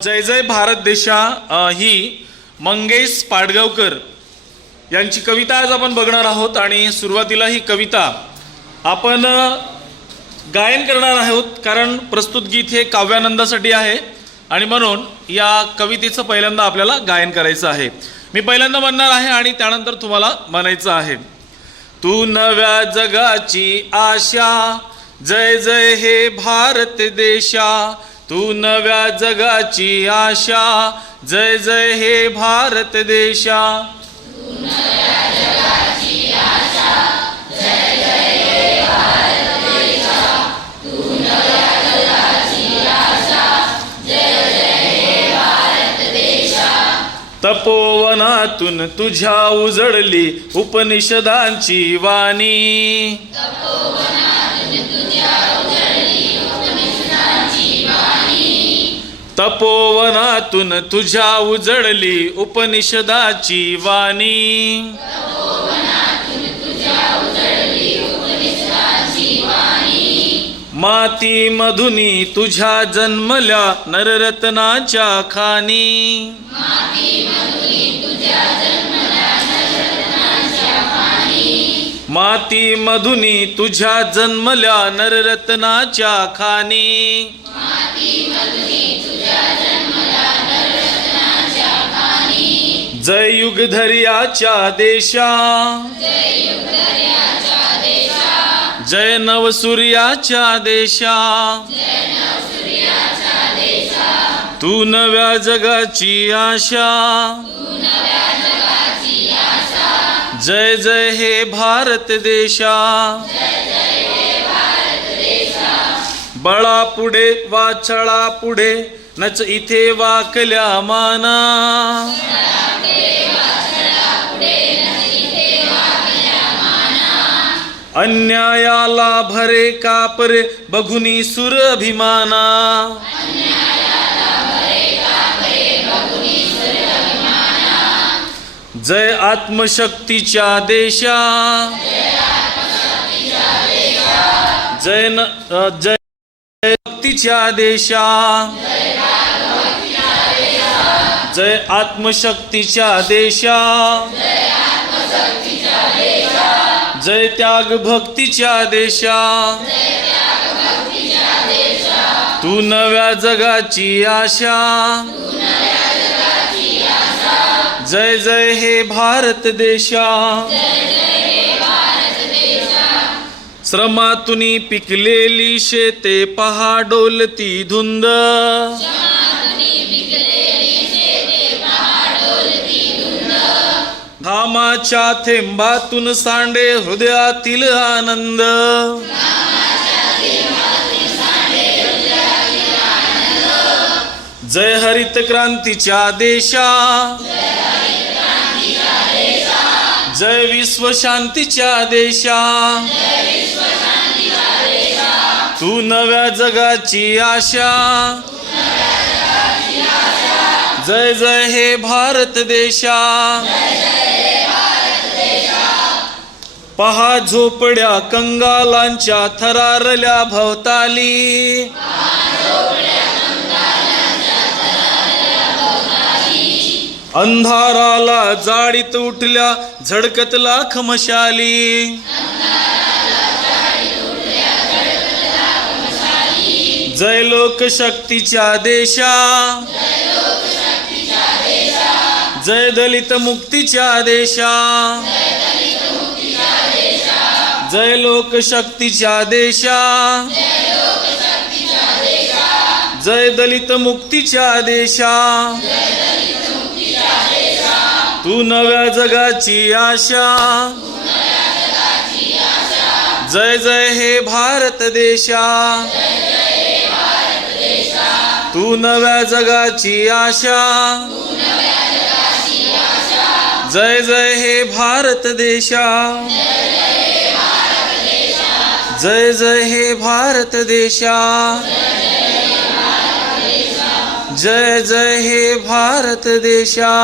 जय जय भारत देशा ही मंगेश पाडगावकर यांची कविता आज आपण बघणार आहोत। आणि सुरुवातीला ही कविता आपण गायन करणार आहोत, कारण प्रस्तुत गीत हे काव्यानंदासाठी आहे आणि म्हणून या कवितेचं पहिल्यांदा आपल्याला गायन करायचं आहे। मी पहिल्यांदा म्हणणार आहे आणि त्यानंतर तुम्हाला म्हणायचं आहे। तू नव्या जगाची आशा, जय जय हे भारत देशा। तू नव्या जगाची आशा, जय जय हे भारत देशा। तू नव्या जगाची आशा, जय जय हे भारत देशा। तू नव्या जगाची आशा, जय जय हे भारत देशा। तपोवनातून तुझ्या उजळली उपनिषदांची वाणी। तपोवनातून तुझ्या उजळली उपनिषदाची वाणी। माती मधुनी तुझ्या जन्मल्या नररत्नाच्या खाणी। माती मधुनी तुझ्या जन्मल्या नररत्नाच्या खाणी। जय युगधर्याच्या देशा, जय नवसूर्याच्या देशा। तू नव्या जगाची आशा, जय जय हे भारत देशा। बळा पुढे वाचळा पुढे नच इथे वाकल्या माना। अन्यायाला भरे कापरे बघुनी सुर अभिमाना। जय आत्मशक्तीच्या देशा, जय भक्तीच्या देशा। जय आत्मशक्तीच्या देशा, जय त्याग भक्तीच्या देशा। तू नव्या जगाची आशा, जय जय हे भारत देशा। श्रमातुनी पिकलेली शेते पहा डोलती धुंद। घामाच्या थेंबातून सांडे हृदयातील आनंद। जय हरित क्रांतीच्या देशा, जय विश्व शांतीच्या देशा। तू नव्या जगाची आशा, जय जय हे भारत देशा। पहा झोपड्या कंगालांच्या थरारल्या भवताली। अंधाराला जाळीत उठल्या झडकत लाख मशाली। जय लोकशक्तीच्या देशा, जय दलित मुक्तीच्या देशा। जय लोकशक्तीच्या देशा, जय दलित मुक्तीच्या देशा। तू नव्या जगाची आशा, जय जय हे भारत देशा। तू नव्या जगाची आशा, जय जय हे भारत देशा। जय जय हे भारत देशा, जय जय हे भारत देशा।